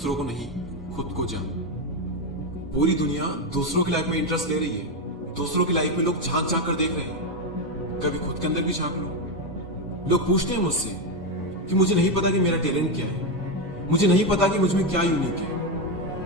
दूसरों को नहीं, खुद को जान। पूरी दुनिया दूसरों की लाइफ में इंटरेस्ट ले रही है, दूसरों की लाइफ में लोग झांक झांक कर देख रहे हैं। कभी खुद के अंदर भी झांक लो। लोग पूछते हैं मुझसे कि मुझे नहीं पता कि मेरा टैलेंट क्या है, मुझे नहीं पता कि मुझ में क्या यूनिक है,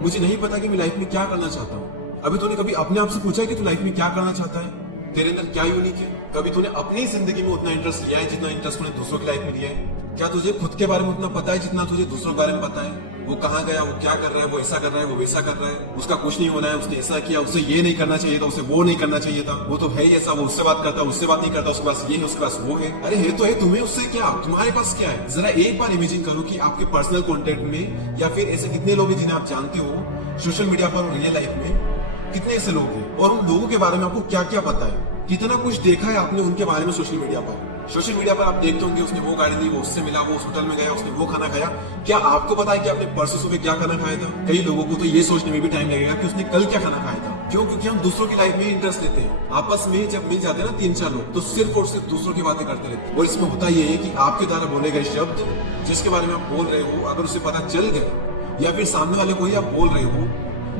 मुझे नहीं पता कि मैं लाइफ में क्या करना चाहता हूँ। अभी तूने कभी अपने आप से पूछा है कि तू लाइफ में क्या करना चाहता है, तेरे अंदर क्या यूनिक है? कभी तूने अपनी जिंदगी में उतना इंटरेस्ट लिया है जितना इंटरेस्ट तूने दूसरों की लाइफ में लिया है? क्या तुझे खुद के बारे में उतना पता है जितना तुझे दूसरों के बारे में पता है? वो कहाँ गया, वो क्या कर रहा है, वो ऐसा कर रहा है, वो वैसा कर रहा है, उसका कुछ नहीं होना है, उसने ऐसा किया, उसे ये नहीं करना चाहिए था, उसे वो नहीं करना चाहिए था, वो तो है ऐसा, वो उससे बात करता है, उससे बात नहीं करता, उसके पास ये है, उसके पास वो है। अरे है तो है, तुम्हें उससे क्या, तुम्हारे पास क्या है? जरा एक बार इमेजिन करो कि आपके पर्सनल कॉन्टेक्ट में या फिर ऐसे कितने लोग हैं जिन्हें आप जानते हो सोशल मीडिया पर और रियल लाइफ में, कितने ऐसे लोग हैं और उन लोगों के बारे में आपको क्या क्या पता है, कितना कुछ देखा है आपने उनके बारे में सोशल मीडिया पर। सोशल मीडिया पर आप देखते होंगे उसने वो गाड़ी दी, वो उससे मिला, वो उस होटल में गया, उसने वो खाना खाया। क्या आपको पता है कि आपने परसों सुबह क्या खाना खाया था? कई लोगों को तो ये सोचने में भी टाइम लगेगा कि उसने कल क्या खाना खाया था। क्यों? क्योंकि हम दूसरों की लाइफ में इंटरेस्ट लेते हैं। आपस में जब मिल जाते हैं ना 3-4 लोग, तो सिर्फ और सिर्फ दूसरों की बातें करते रहते हैं। और इसमें होता यह है कि आपके द्वारा बोले गए शब्द जिसके बारे में आप बोल रहे हो, अगर उसे पता चल गया या फिर सामने वाले को ही आप बोल रहे हो,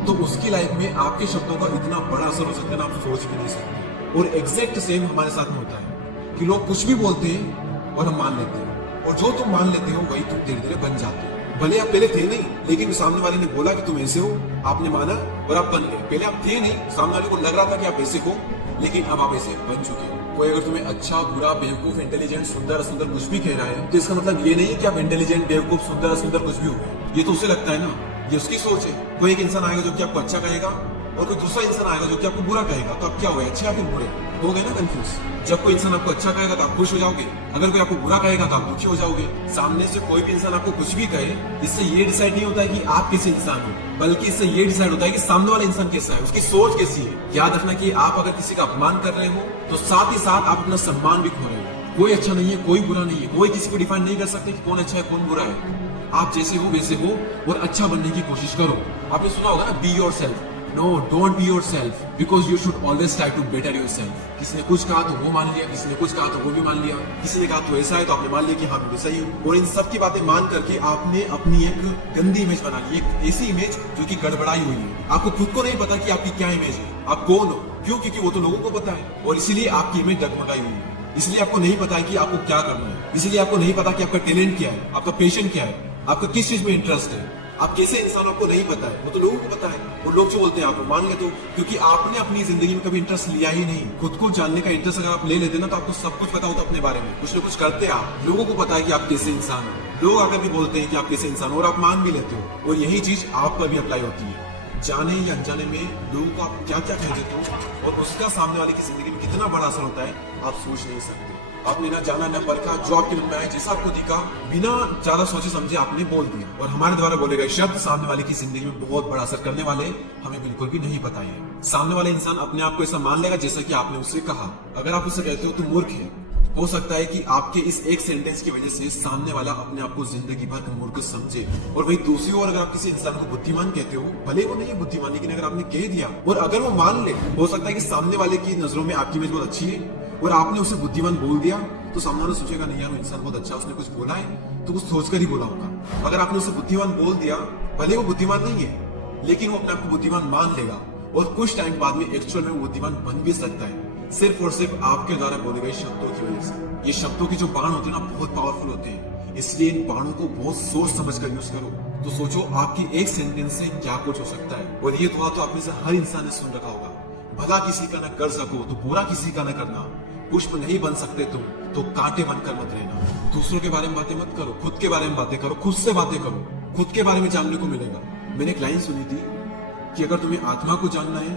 तो उसकी लाइफ में आपके शब्दों का इतना बड़ा असर हो सकता है ना, आप सोच भी नहीं सकते। और एग्जैक्ट सेम हमारे साथ में होता है कि लोग कुछ भी बोलते हैं और हम मान लेते हैं, और जो तुम मान लेते हो वही तुम धीरे धीरे बन जाते हो। भले आप पहले थे नहीं, लेकिन सामने वाले ने बोला कि तुम ऐसे हो, आपने माना और आप बन गए। पहले आप थे नहीं, सामने वाले को लग रहा था कि आप ऐसे हो, लेकिन अब आप ऐसे बन चुके हो। कोई अगर तुम्हें अच्छा, बुरा, बेवकूफ, इंटेलिजेंट, सुंदर असुंदर कुछ भी कह रहा है, तो इसका मतलब ये नहीं है कि आप इंटेलिजेंट, बेवकूफ, सुंदर असुंदर कुछ भी हो गए। ये तो उसे लगता है ना, ये उसकी सोच है। कोई एक इंसान आएगा जो कि आपको अच्छा कहेगा और कोई दूसरा इंसान आएगा जो कि आपको बुरा कहेगा, तो आप क्या हुए, अच्छे या फिर बुरे? हो गए ना कंफ्यूज। जब कोई इंसान आपको अच्छा कहेगा तो आप खुश हो जाओगे, अगर कोई आपको बुरा कहेगा तो आप दुखी हो जाओगे। सामने से कोई भी इंसान आपको कुछ भी कहे, इससे ये डिसाइड नहीं होता है कि आप किस इंसान हो, बल्कि इससे ये डिसाइड होता है कि सामने वाला इंसान कैसा है, उसकी सोच कैसी है। याद रखना कि आप अगर किसी का अपमान कर रहे हो तो साथ ही साथ आप अपना सम्मान भी खो रहे हो। कोई अच्छा नहीं है, कोई बुरा नहीं है, कोई किसी को डिफाइन नहीं कर सकते कि कौन अच्छा है कौन बुरा है। आप जैसे हो वैसे हो और अच्छा बनने की कोशिश करो। आपने सुना होगा ना, be yourself. No, don't be yourself, because you should always try to better yourself. किसी ने कुछ कहा तो वो मान लिया, किसी ने कुछ कहा तो वो भी मान लिया, किसी ने कहा तो ऐसा है तो आपने मान लिया कि हाँ मैं वैसा ही हूँ। और इन सब की बातें मान करके आपने अपनी एक गंदी इमेज बना ली, एक ऐसी इमेज जो कि गड़बड़ाई हुई है। आपको खुद को नहीं पता कि आपकी क्या इमेज है, आप कौन हो। क्यों? क्योंकि वो तो लोगों को पता है, और इसीलिए आपकी इमेज डगमगाई हुई है। इसलिए आपको नहीं पता है कि आपको क्या करना है, इसलिए आपको नहीं पता कि आपका टैलेंट क्या है, आपका पैशन क्या है, आपका किस चीज में इंटरेस्ट है, आप कैसे इंसान, आपको नहीं पता है। वो तो लोगों को पता है, वो लोग जो बोलते हैं आप मान लेते हो, क्योंकि आपने अपनी जिंदगी में कभी इंटरेस्ट लिया ही नहीं। खुद को जानने का इंटरेस्ट अगर आप ले लेते ना, तो आपको सब कुछ पता होता अपने बारे में। कुछ न कुछ करते आप, लोगों को पता है कि आप कैसे इंसान हो, लोग आकर भी बोलते हैं कि आप कैसे इंसान हो, और आप मान भी लेते हो। और यही चीज आप पर भी अप्लाई होती है। जाने या अनजाने में लोगों को आप क्या क्या कह देते हो और उसका सामने वाले की जिंदगी में कितना बड़ा असर होता है, आप सोच नहीं सकते। आपने ना जाना ना परखा, जो आपके मन में आया, जैसा आपको दिखा, बिना ज्यादा सोचे समझे आपने बोल दिया। और हमारे द्वारा बोले गए शब्द सामने वाले की जिंदगी में बहुत बड़ा असर करने वाले हमें बिल्कुल भी नहीं पता है। सामने वाले इंसान अपने आप को ऐसा मान लेगा जैसा कि आपने उससे कहा। अगर आप उसे कहते हो तो मूर्ख है, हो सकता है कि आपके इस एक सेंटेंस की वजह से सामने वाला अपने आप को जिंदगी भर मूर्ख समझे। और वही दूसरी ओर अगर आप किसी इंसान को बुद्धिमान कहते हो, भले वो नहीं है बुद्धिमान, लेकिन अगर आपने कह दिया और अगर वो मान ले, हो सकता है कि सामने वाले की नजरों में आपकी इमेज बहुत अच्छी है और आपने उसे बुद्धिमान बोल दिया, तो सामने वाला सोचेगा नहीं यार वो इंसान बहुत अच्छा, उसने कुछ बोला है तो कुछ सोचकर ही बोला होगा। अगर आपने उसे बुद्धिमान बोल दिया, भले वो बुद्धिमान नहीं है, लेकिन वो अपने आप को बुद्धिमान मान लेगा और कुछ टाइम बाद में एक्चुअल में वो बुद्धिमान बन भी सकता है, सिर्फ और सिर्फ आपके द्वारा बोले गए शब्दों की वजह से। ये शब्दों के जो बाण होते हैं ना, बहुत पावरफुल होते हैं, इसलिए इन बाणों को बहुत सोच समझ कर यूज करो। तो सोचो आपकी एक सेंटेंस से क्या कुछ हो सकता है। और ये तो आप में से हर इंसान ने सुन रखा होगा, भला किसी का न कर सको तो बुरा किसी का न करना, पुष्प नहीं बन सकते तुम तो कांटे बनकर मत रहना। दूसरों के बारे में बातें मत करो, खुद के बारे में बातें करो, खुद से बातें करो, खुद के बारे में जानने को मिलेगा। मैंने एक लाइन सुनी थी कि अगर तुम्हें आत्मा को जानना है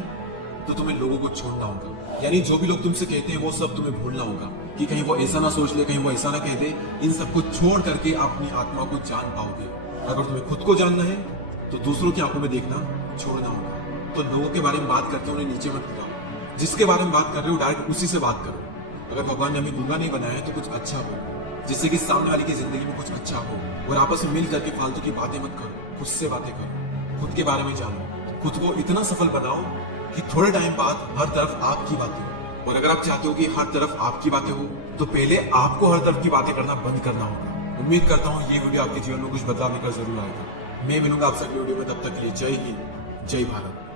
तो तुम्हें लोगों को छोड़ना होगा। यानी जो भी लोग तुमसे कहते हैं वो सब तुम्हें भूलना होगा, कि कहीं वो ऐसा ना सोच ले, कहीं वो ऐसा ना कह दे। इन सबको छोड़ करके अपनी आत्मा को जान पाओगे। अगर तुम्हें खुद को जानना है तो दूसरों की आंखों में देखना छोड़ना होगा। तो लोगों के बारे में बात करके उन्हें नीचे मत गिराओ, जिसके बारे में बात कर रहे हो डायरेक्ट उसी से बात करो। अगर भगवान ने हमें गूंगा नहीं बनाया है तो कुछ अच्छा हो, जिससे कि सामने वाले की जिंदगी में कुछ अच्छा हो। और आपस में मिल करके फालतू की बातें मत करो, खुद से बातें करो, खुद के बारे में जानो, खुद को इतना सफल बनाओ कि थोड़े टाइम बाद हर तरफ आपकी बातें हो। और अगर आप चाहते हो कि हर तरफ आपकी बातें हो, तो पहले आपको हर तरफ की बातें करना बंद करना होगा। उम्मीद करता हूँ ये वीडियो आपके जीवन में कुछ बदलाव लेकर जरूर आएगा। मैं मिलूंगा आपसे अगली वीडियो में, तब तक के लिए जय हिंद, जय भारत।